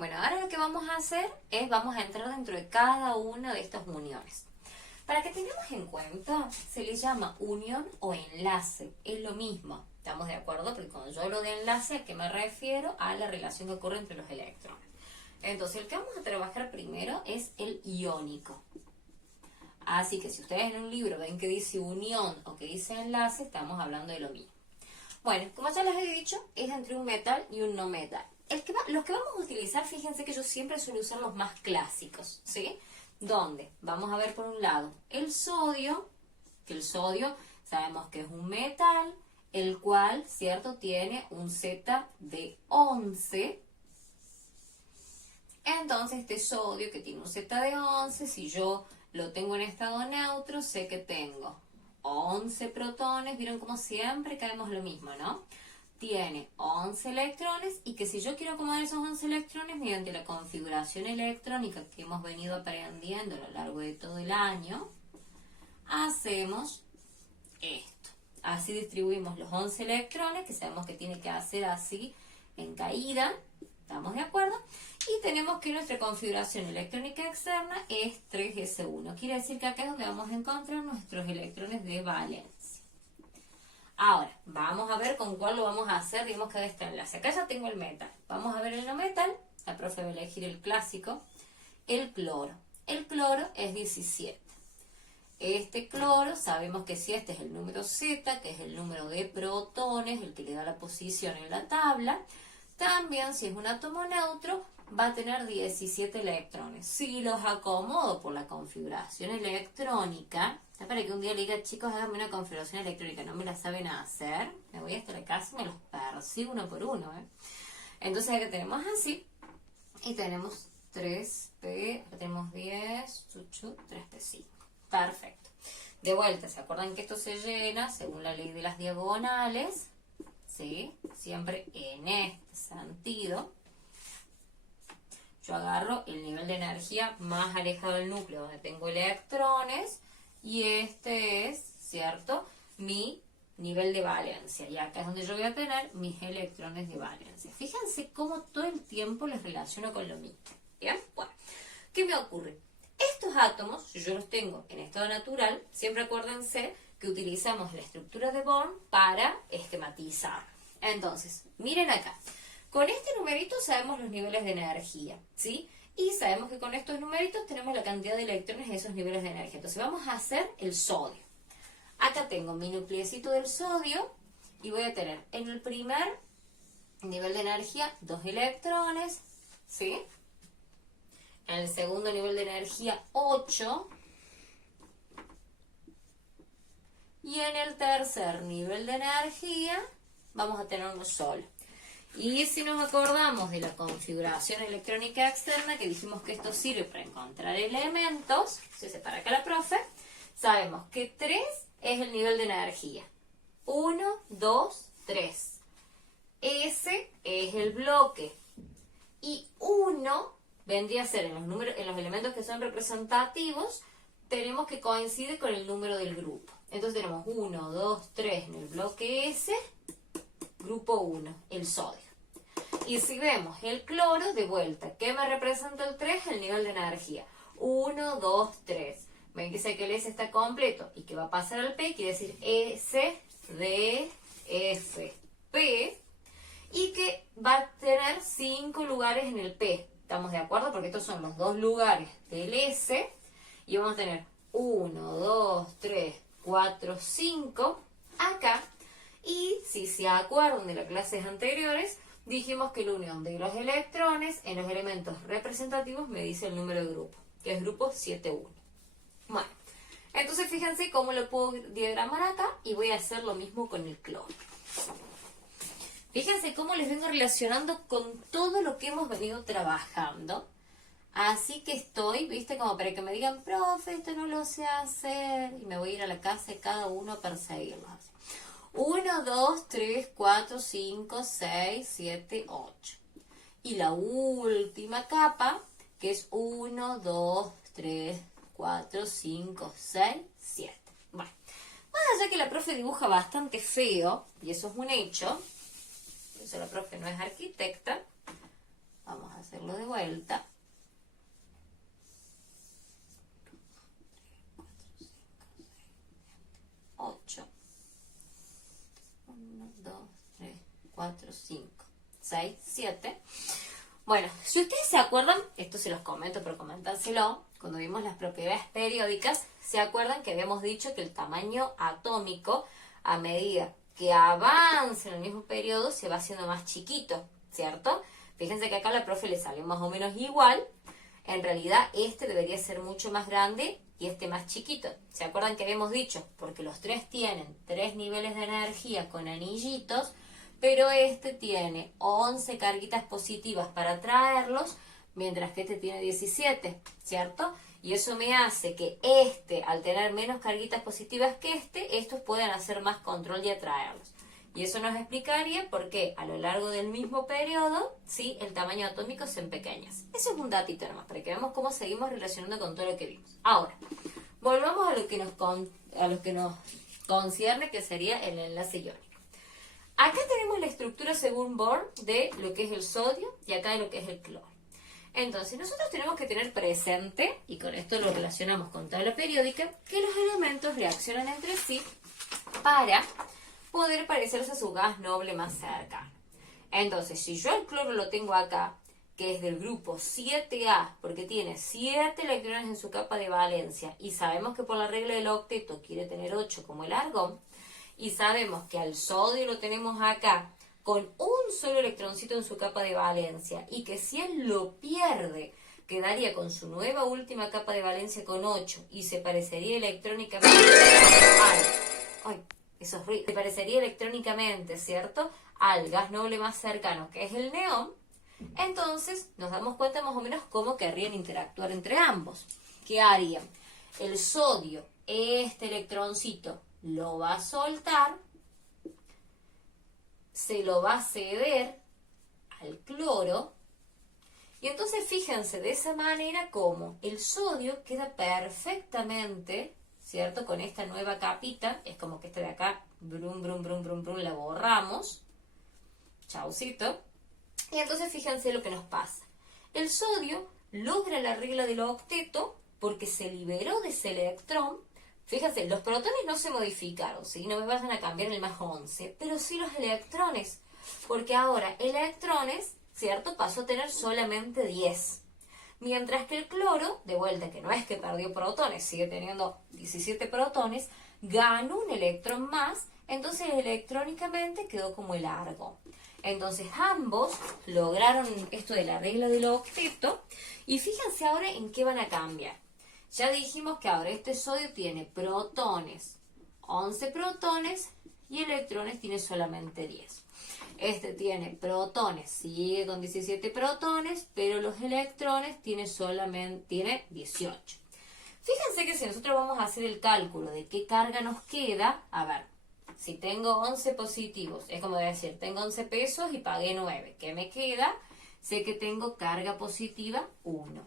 Bueno, ahora lo que vamos a hacer es, vamos a entrar dentro de cada una de estas uniones. Para que tengamos en cuenta, se le llama unión o enlace, es lo mismo, ¿estamos de acuerdo? Porque cuando yo hablo de enlace, ¿a qué me refiero? A la relación que ocurre entre los electrones. Entonces, el que vamos a trabajar primero es el iónico. Así que si ustedes en un libro ven que dice unión o que dice enlace, estamos hablando de lo mismo. Bueno, como ya les he dicho, es entre un metal y un no metal. Los que vamos a utilizar, fíjense que yo siempre suelo usar los más clásicos, ¿sí? Donde vamos a ver por un lado el sodio, que el sodio sabemos que es un metal, el cual, ¿cierto?, tiene un Z de 11. Entonces este sodio que tiene un Z de 11, si yo lo tengo en estado neutro, sé que tengo 11 protones. Vieron como siempre caemos lo mismo, ¿no? Tiene 11 electrones y que si yo quiero acomodar esos 11 electrones mediante la configuración electrónica que hemos venido aprendiendo a lo largo de todo el año, hacemos esto. Así distribuimos los 11 electrones, que sabemos que tiene que hacer así en caída. ¿Estamos de acuerdo? Y tenemos que nuestra configuración electrónica externa es 3s1. Quiere decir que acá es donde vamos a encontrar nuestros electrones de valencia. Ahora, vamos a ver con cuál lo vamos a hacer. Digamos que de este enlace. Acá ya tengo el metal. Vamos a ver el no metal. La profe va a elegir el clásico. El cloro. El cloro es 17. Este cloro, sabemos que si este es el número Z, que es el número de protones, el que le da la posición en la tabla, también, si es un átomo neutro, va a tener 17 electrones. Si los acomodo por la configuración electrónica, para que un día le diga, chicos, háganme una configuración electrónica, no me la saben hacer, me voy hasta la casa y me los persigo uno por uno. Entonces acá tenemos así, y tenemos 3P, acá tenemos 10, 3P, sí. Perfecto. De vuelta, ¿se acuerdan que esto se llena según la ley de las diagonales? ¿Sí? Siempre en este sentido. Yo agarro el nivel de energía más alejado del núcleo, donde tengo electrones, y este es, ¿cierto?, mi nivel de valencia. Y acá es donde yo voy a tener mis electrones de valencia. Fíjense cómo todo el tiempo les relaciono con lo mismo. ¿Bien? Bueno, ¿qué me ocurre? Estos átomos, si yo los tengo en estado natural, siempre acuérdense que utilizamos la estructura de Born para esquematizar. Entonces, miren acá. Con este numerito sabemos los niveles de energía, ¿sí? Y sabemos que con estos numeritos tenemos la cantidad de electrones de esos niveles de energía. Entonces vamos a hacer el sodio. Acá tengo mi nucleecito del sodio y voy a tener en el primer nivel de energía 2 electrones, ¿sí? En el segundo nivel de energía 8. Y en el tercer nivel de energía vamos a tener uno solo. Y si nos acordamos de la configuración electrónica externa, que dijimos que esto sirve para encontrar elementos, se separa acá la profe, sabemos que 3 es el nivel de energía. 1, 2, 3. Ese es el bloque. Y 1 vendría a ser en los elementos que son representativos, tenemos que coincide con el número del grupo. Entonces tenemos 1, 2, 3 en el bloque S, grupo 1, el sodio. Y si vemos el cloro, de vuelta, ¿qué me representa el 3? El nivel de energía. 1, 2, 3. Ven que dice que el S está completo y que va a pasar al P, quiere decir S, D, F, P, y que va a tener 5 lugares en el P. ¿Estamos de acuerdo? Porque estos son los 2 lugares del S, y vamos a tener 1, 2, 3, 4, 5 acá. Y si se acuerdan de las clases anteriores, dijimos que la unión de los electrones en los elementos representativos me dice el número de grupo, que es grupo 7,1. Bueno, entonces fíjense cómo lo puedo diagramar acá y voy a hacer lo mismo con el cloro. Fíjense cómo les vengo relacionando con todo lo que hemos venido trabajando. Así que estoy, viste, como para que me digan, profe, esto no lo sé hacer. Y me voy a ir a la casa de cada uno a perseguirlos. 1, 2, 3, 4, 5, 6, 7, 8. Y la última capa, que es 1, 2, 3, 4, 5, 6, 7. Bueno, más allá que la profe dibuja bastante feo, y eso es un hecho, por eso la profe no es arquitecta, Vamos a hacerlo de vuelta. 8. 1, 2, 3, 4, 5, 6, 7. Bueno, si ustedes se acuerdan, esto se los comento, pero comentárselo, cuando vimos las propiedades periódicas, se acuerdan que habíamos dicho que el tamaño atómico, a medida que avanza en el mismo periodo, se va haciendo más chiquito, ¿cierto? Fíjense que acá a la profe le salió más o menos igual. En realidad este debería ser mucho más grande y este más chiquito. ¿Se acuerdan que habíamos dicho? Porque los tres tienen 3 niveles de energía con anillitos, pero este tiene 11 carguitas positivas para traerlos, mientras que este tiene 17, ¿cierto? Y eso me hace que este, al tener menos carguitas positivas que estos puedan hacer más control y atraerlos. Y eso nos explicaría por qué a lo largo del mismo periodo, ¿sí?, el tamaño atómico se empequeñas. Eso es un datito nomás, para que veamos cómo seguimos relacionando con todo lo que vimos. Ahora, volvamos a lo que nos concierne, que sería el enlace iónico. Acá tenemos la estructura según Bohr de lo que es el sodio y acá de lo que es el cloro. Entonces, nosotros tenemos que tener presente, y con esto lo relacionamos con tabla periódica, que los elementos reaccionan entre sí para poder parecerse a su gas noble más cercano. Entonces, si yo el cloro lo tengo acá, que es del grupo 7A, porque tiene 7 electrones en su capa de valencia, y sabemos que por la regla del octeto quiere tener 8 como el argón, y sabemos que al sodio lo tenemos acá con un solo electroncito en su capa de valencia, y que si él lo pierde, quedaría con su nueva última capa de valencia con 8, y se parecería electrónicamente se parecería electrónicamente, ¿cierto?, al gas noble más cercano, que es el neón. Entonces nos damos cuenta más o menos cómo querrían interactuar entre ambos. ¿Qué harían? El sodio, este electroncito, lo va a soltar, se lo va a ceder al cloro, y entonces fíjense de esa manera como el sodio queda perfectamente, ¿cierto?, con esta nueva capita. Es como que esta de acá, brum, brum, brum, brum, brum, la borramos. Chaucito. Y entonces fíjense lo que nos pasa. El sodio logra la regla del octeto porque se liberó de ese electrón. Fíjense, los protones no se modificaron, ¿sí? No me vayan a cambiar el más 11, pero sí los electrones. Porque ahora electrones, ¿cierto?, pasó a tener solamente 10. Mientras que el cloro, de vuelta, que no es que perdió protones, sigue teniendo 17 protones, ganó un electrón más, entonces electrónicamente quedó como el argón. Entonces ambos lograron esto de la regla del octeto, y fíjense ahora en qué van a cambiar. Ya dijimos que ahora este sodio tiene protones, 11 protones, y electrones tiene solamente 10. Este tiene protones, sigue con 17 protones, pero los electrones tiene 18. Fíjense que si nosotros vamos a hacer el cálculo de qué carga nos queda, a ver, si tengo 11 positivos, es como decir, tengo 11 pesos y pagué 9. ¿Qué me queda? Sé que tengo carga positiva 1.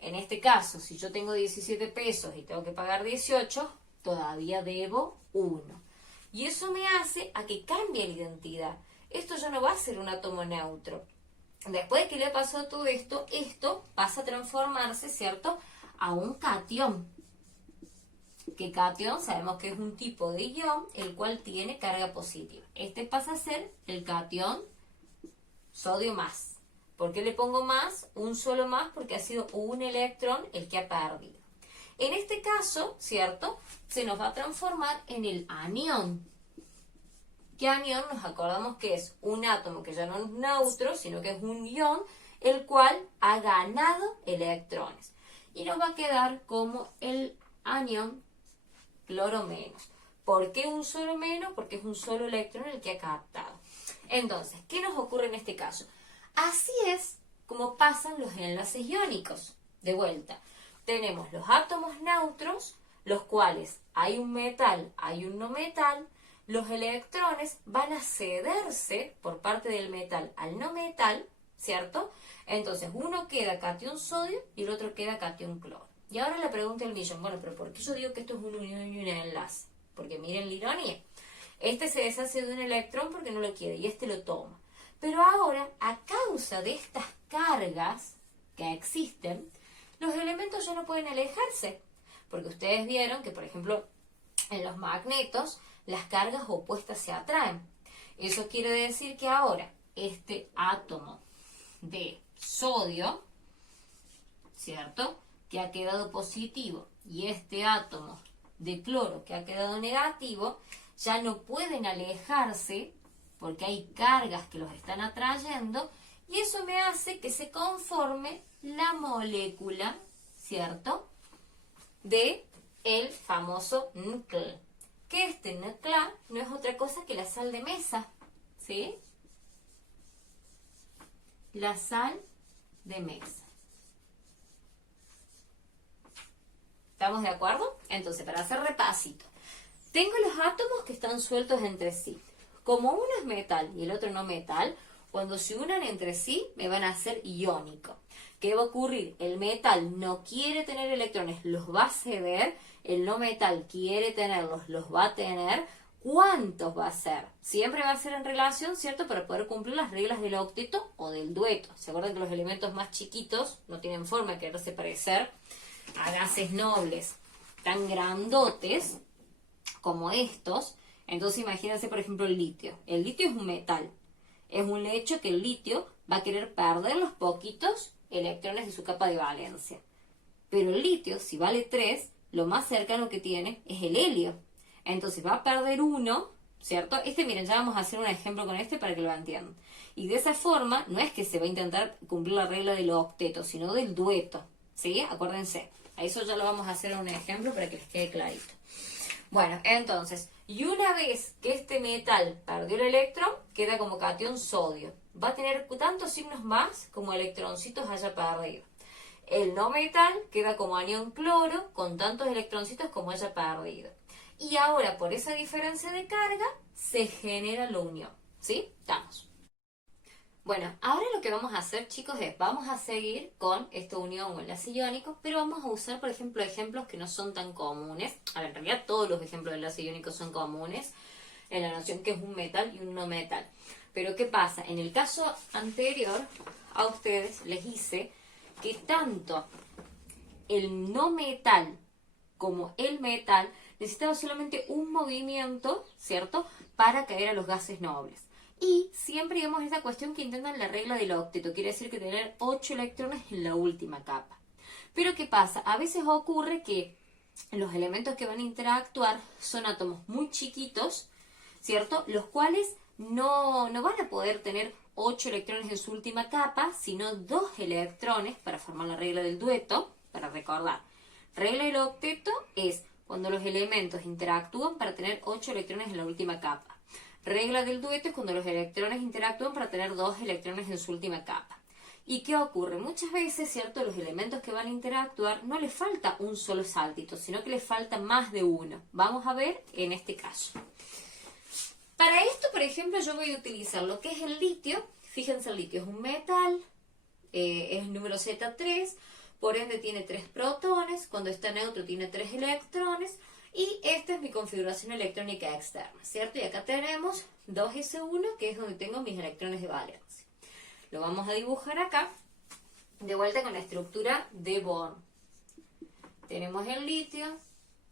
En este caso, si yo tengo 17 pesos y tengo que pagar 18, todavía debo 1. Y eso me hace a que cambie la identidad. Esto ya no va a ser un átomo neutro. Después de que le pasó todo esto, esto pasa a transformarse, ¿cierto?, a un catión. Que catión sabemos que es un tipo de ion el cual tiene carga positiva. Este pasa a ser el catión sodio más. ¿Por qué le pongo más? Un solo más, porque ha sido un electrón el que ha perdido. En este caso, ¿cierto?, se nos va a transformar en el anión. ¿Qué anión? Nos acordamos que es un átomo que ya no es neutro, sino que es un ion, el cual ha ganado electrones. Y nos va a quedar como el anión cloro menos. ¿Por qué un solo menos? Porque es un solo electrón el que ha captado. Entonces, ¿qué nos ocurre en este caso? Así es como pasan los enlaces iónicos. De vuelta, tenemos los átomos neutros, los cuales hay un metal, hay un no metal. Los electrones van a cederse por parte del metal al no metal, ¿cierto? Entonces, uno queda catión sodio y el otro queda catión cloro. Y ahora la pregunta del millón, bueno, pero ¿por qué yo digo que esto es una unión y un enlace? Porque miren la ironía. Este se deshace de un electrón porque no lo quiere y este lo toma. Pero ahora, a causa de estas cargas que existen, los elementos ya no pueden alejarse. Porque ustedes vieron que, por ejemplo, en los magnetos, las cargas opuestas se atraen. Eso quiere decir que ahora este átomo de sodio, ¿cierto?, que ha quedado positivo, y este átomo de cloro que ha quedado negativo, ya no pueden alejarse porque hay cargas que los están atrayendo, y eso me hace que se conforme la molécula, ¿cierto?, de el famoso NCl. Que este NCl no es otra cosa que la sal de mesa, ¿sí? La sal de mesa. ¿Estamos de acuerdo? Entonces, para hacer repasito, tengo los átomos que están sueltos entre sí. Como uno es metal y el otro no metal, cuando se unan entre sí me van a hacer iónico. ¿Qué va a ocurrir? El metal no quiere tener electrones, los va a ceder. El no metal quiere tenerlos, los va a tener. ¿Cuántos va a ser? Siempre va a ser en relación, ¿cierto? Para poder cumplir las reglas del octeto o del dueto. ¿Se acuerdan que los elementos más chiquitos no tienen forma de quererse parecer a gases nobles tan grandotes como estos? Entonces imagínense, por ejemplo, el litio. El litio es un metal. Es un hecho que el litio va a querer perder los poquitos electrones de su capa de valencia. Pero el litio, si vale 3, lo más cercano que tiene es el helio. Entonces va a perder 1, ¿cierto? Miren, ya vamos a hacer un ejemplo con este para que lo entiendan. Y de esa forma, no es que se va a intentar cumplir la regla del octeto, sino del dueto, ¿sí? Acuérdense. A eso ya lo vamos a hacer en un ejemplo para que les quede clarito. Bueno, entonces, y una vez que este metal perdió el electrón, queda como catión sodio. Va a tener tantos signos más como electroncitos haya perdido. El no metal queda como anión cloro con tantos electroncitos como haya perdido. Y ahora, por esa diferencia de carga, se genera la unión. ¿Sí? Estamos. Bueno, ahora lo que vamos a hacer, chicos, es vamos a seguir con esta unión o enlace iónico, pero vamos a usar, por ejemplo, ejemplos que no son tan comunes. A ver, en realidad todos los ejemplos de enlace iónico son comunes en la noción que es un metal y un no metal. Pero ¿qué pasa? En el caso anterior, a ustedes les hice que tanto el no metal como el metal necesitaba solamente un movimiento, ¿cierto?, para caer a los gases nobles. Y siempre vemos esta cuestión que intentan la regla del octeto, quiere decir que tener 8 electrones en la última capa. Pero ¿qué pasa? A veces ocurre que los elementos que van a interactuar son átomos muy chiquitos, ¿cierto?, los cuales no van a poder tener 8 electrones en su última capa, sino 2 electrones para formar la regla del dueto, para recordar. Regla del octeto es cuando los elementos interactúan para tener 8 electrones en la última capa. Regla del dueto es cuando los electrones interactúan para tener 2 electrones en su última capa. ¿Y qué ocurre? Muchas veces, ¿cierto?, los elementos que van a interactuar no les falta un solo saltito, sino que les falta más de uno. Vamos a ver en este caso. Para esto, por ejemplo, yo voy a utilizar lo que es el litio. Fíjense, el litio es un metal, es el número Z3, por ende tiene 3 protones, cuando está neutro tiene 3 electrones, y esta es mi configuración electrónica externa, ¿cierto? Y acá tenemos 2s1, que es donde tengo mis electrones de valencia. Lo vamos a dibujar acá, de vuelta con la estructura de Born. Tenemos el litio,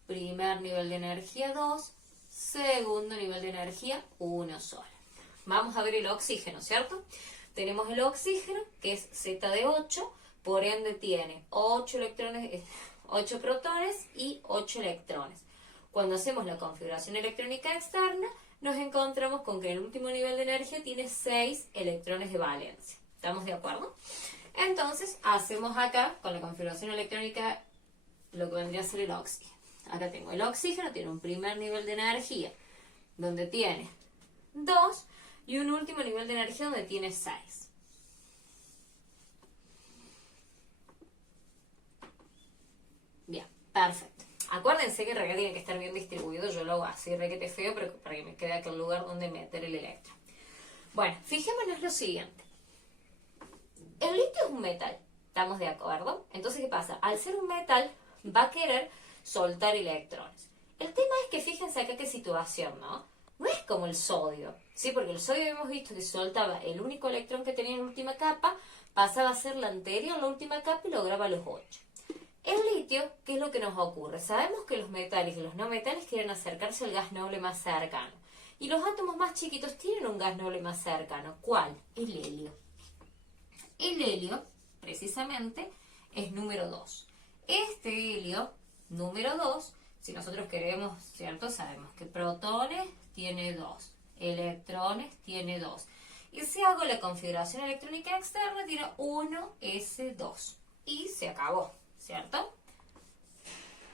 primer nivel de energía 2, segundo nivel de energía 1 sola. Vamos a ver el oxígeno, ¿cierto? Tenemos el oxígeno, que es Z de 8, por ende tiene 8 electrones, 8 protones y 8 electrones. Cuando hacemos la configuración electrónica externa, nos encontramos con que el último nivel de energía tiene 6 electrones de valencia. ¿Estamos de acuerdo? Entonces, hacemos acá, con la configuración electrónica, lo que vendría a ser el oxígeno. Acá tengo el oxígeno, tiene un primer nivel de energía, donde tiene 2, y un último nivel de energía donde tiene 6. Bien, perfecto. Acuérdense que en realidad tiene que estar bien distribuido. Yo lo hago así requete feo, pero para que me quede acá el lugar donde meter el electrón. Bueno, fijémonos lo siguiente. El litio es un metal, ¿estamos de acuerdo? Entonces, ¿qué pasa? Al ser un metal, va a querer soltar electrones. El tema es que fíjense acá qué situación, ¿no? No es como el sodio, ¿sí? Porque el sodio hemos visto que soltaba el único electrón que tenía en la última capa pasaba a ser la anterior, la última capa, y lograba los 8. El litio, ¿qué es lo que nos ocurre? Sabemos que los metales y los no metales quieren acercarse al gas noble más cercano. Y los átomos más chiquitos tienen un gas noble más cercano. ¿Cuál? El helio. El helio, precisamente, es número 2. Este helio, número 2, si nosotros queremos, ¿cierto? Sabemos que protones tiene 2, electrones tiene 2. Y si hago la configuración electrónica externa, tiene 1s2. Y se acabó, ¿cierto?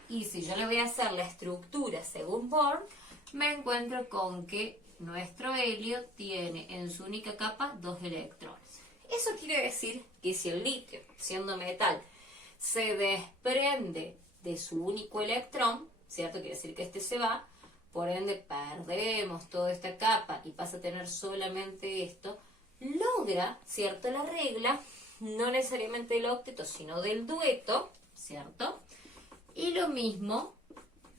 Y si yo le voy a hacer la estructura según Born, me encuentro con que nuestro helio tiene en su única capa 2 electrones. Eso quiere decir que si el litio, siendo metal, se desprende de su único electrón, ¿cierto? Quiere decir que este se va, por ende perdemos toda esta capa y pasa a tener solamente esto, logra, ¿cierto? La regla, no necesariamente del octeto, sino del dueto, ¿cierto? Y lo mismo,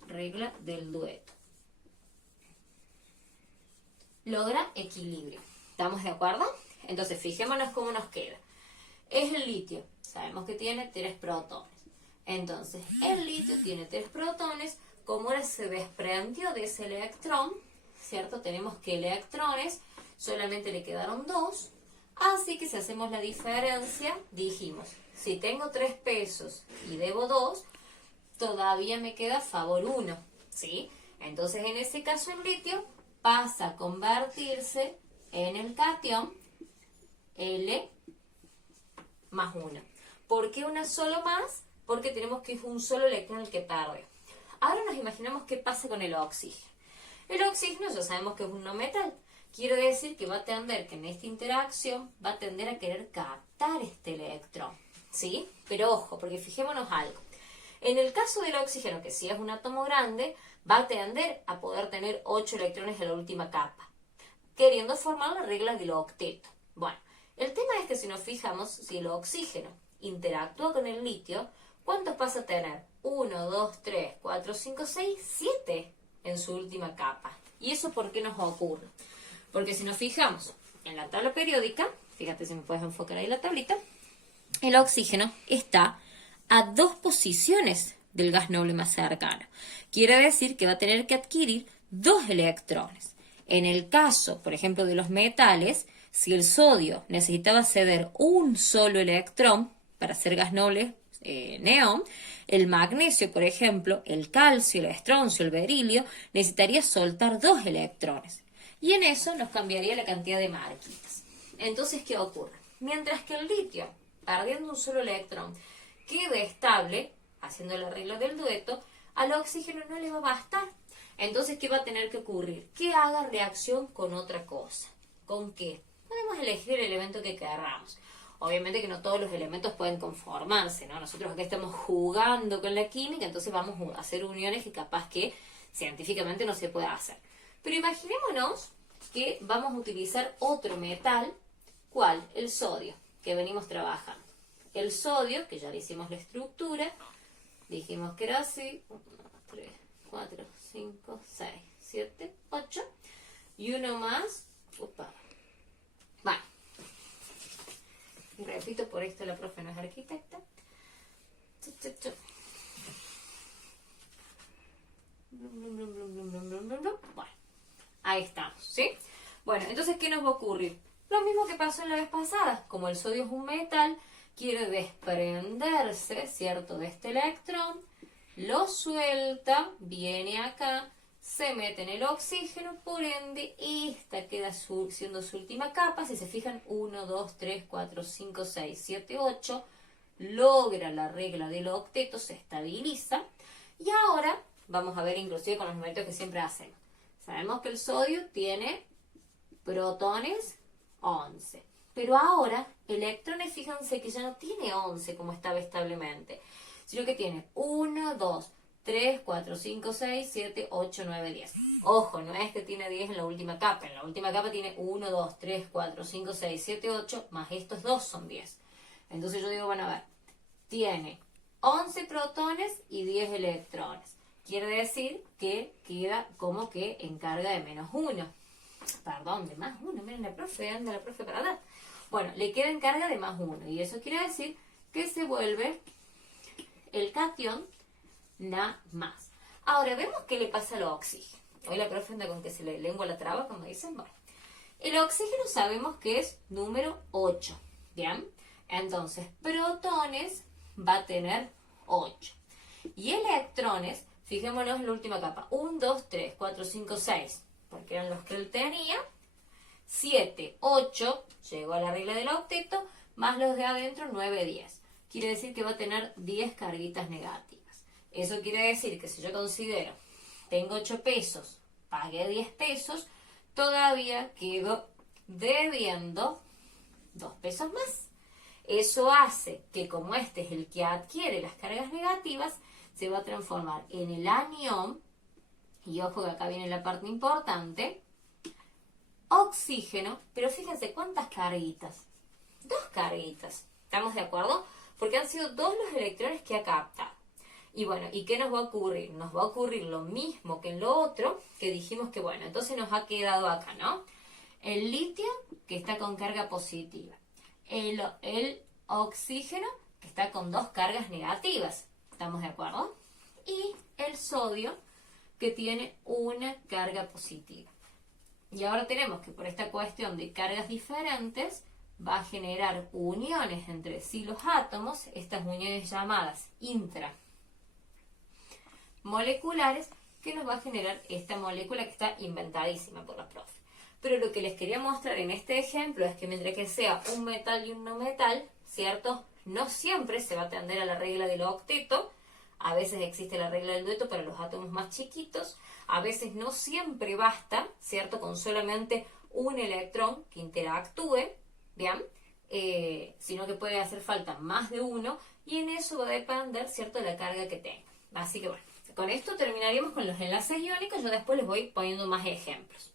regla del dueto. Logra equilibrio. ¿Estamos de acuerdo? Entonces, fijémonos cómo nos queda. Es el litio. Sabemos que tiene 3 protones. Entonces, el litio tiene 3 protones. Como ahora se desprendió de ese electrón, ¿cierto? Tenemos que electrones solamente le quedaron 2. Así que si hacemos la diferencia, dijimos, si tengo 3 pesos y debo 2, todavía me queda favor 1, ¿sí? Entonces, en ese caso, el litio pasa a convertirse en el catión L más 1. ¿Por qué una solo más? Porque tenemos que es un solo electrón el que pierde. Ahora nos imaginamos qué pasa con el oxígeno. El oxígeno ya sabemos que es un no metal. Quiere decir que va a tender, que en esta interacción va a tender a querer captar este electrón, ¿sí? Pero ojo, porque fijémonos algo. En el caso del oxígeno, que si es un átomo grande, va a tender a poder tener 8 electrones en la última capa, queriendo formar la regla del octeto. Bueno, el tema es que si nos fijamos, si el oxígeno interactúa con el litio, ¿cuántos pasa a tener? 1, 2, 3, 4, 5, 6, 7 en su última capa. ¿Y eso por qué nos ocurre? Porque si nos fijamos en la tabla periódica, fíjate si me puedes enfocar ahí la tablita, el oxígeno está a 2 posiciones del gas noble más cercano. Quiere decir que va a tener que adquirir 2 electrones. En el caso, por ejemplo, de los metales, si el sodio necesitaba ceder un solo electrón para ser gas noble neón, el magnesio, por ejemplo, el calcio, el estroncio, el berilio, necesitaría soltar 2 electrones. Y en eso nos cambiaría la cantidad de marquitas. Entonces, ¿qué ocurre? Mientras que el litio, perdiendo un solo electrón, quede estable, haciendo la regla del dueto, al oxígeno no le va a bastar. Entonces, ¿qué va a tener que ocurrir? Que haga reacción con otra cosa. ¿Con qué? Podemos elegir el elemento que queramos. Obviamente que no todos los elementos pueden conformarse, ¿no? Nosotros acá estamos jugando con la química, entonces vamos a hacer uniones que capaz que científicamente no se puede hacer. Pero imaginémonos que vamos a utilizar otro metal. ¿Cuál? El sodio, que venimos trabajando. El sodio, que ya le hicimos la estructura, dijimos que era así, 1, 2, 3, 4, 5, 6, 7, 8, y uno más, bueno, y repito, por esto la profe no es arquitecta. Bueno, ahí estamos, ¿sí? Bueno, entonces, ¿qué nos va a ocurrir? Lo mismo que pasó en la vez pasada. Como el sodio es un metal, quiere desprenderse, ¿cierto?, de este electrón, lo suelta, viene acá, se mete en el oxígeno, por ende, esta queda siendo su última capa. Si se fijan, 1, 2, 3, 4, 5, 6, 7, 8, logra la regla del octeto, se estabiliza. Y ahora, vamos a ver inclusive con los numeritos que siempre hacemos. Sabemos que el sodio tiene protones 11. Pero ahora, electrones, fíjense que ya no tiene 11 como estaba establemente, sino que tiene 1, 2, 3, 4, 5, 6, 7, 8, 9, 10. Ojo, no es que tiene 10 en la última capa. En la última capa tiene 1, 2, 3, 4, 5, 6, 7, 8, más estos dos son 10. Entonces yo digo, bueno, a ver, tiene 11 protones y 10 electrones. Quiere decir que queda como que en carga de menos 1. Perdón, de más 1. Miren, la profe, anda la profe para dar. Bueno, le queda en carga de +1 y eso quiere decir que se vuelve el catión Na más. Ahora, vemos qué le pasa al oxígeno. Hoy la profe anda con que se le lengua la traba, como dicen. Bueno, el oxígeno sabemos que es número 8. ¿Bien? Entonces, protones va a tener 8. Y electrones, fijémonos en la última capa. 1, 2, 3, 4, 5, 6. Porque eran los que él tenía. 7, 8, llegó a la regla del octeto, más los de adentro, 9, 10. Quiere decir que va a tener 10 carguitas negativas. Eso quiere decir que si yo considero, tengo 8 pesos, pagué 10 pesos, todavía quedo debiendo 2 pesos más. Eso hace que como este es el que adquiere las cargas negativas, se va a transformar en el anión, y ojo que acá viene la parte importante, oxígeno, pero fíjense cuántas carguitas. 2 carguitas. ¿Estamos de acuerdo? Porque han sido 2 los electrones que ha captado. Y bueno, ¿y qué nos va a ocurrir? Nos va a ocurrir lo mismo que en lo otro, que dijimos que bueno, entonces nos ha quedado acá, ¿no? El litio, que está con carga positiva. El oxígeno, que está con 2 cargas negativas. ¿Estamos de acuerdo? Y el sodio, que tiene una carga positiva. Y ahora tenemos que por esta cuestión de cargas diferentes va a generar uniones entre sí los átomos, estas uniones llamadas intramoleculares, que nos va a generar esta molécula que está inventadísima por la profe. Pero lo que les quería mostrar en este ejemplo es que mientras que sea un metal y un no metal, ¿cierto? No siempre se va a atender a la regla del octeto. A veces existe la regla del dueto para los átomos más chiquitos. A veces no siempre basta, ¿cierto? Con solamente un electrón que interactúe, ¿bien? Sino que puede hacer falta más de uno y en eso va a depender, ¿cierto?, de la carga que tenga. Así que bueno, con esto terminaríamos con los enlaces iónicos. Yo después les voy poniendo más ejemplos.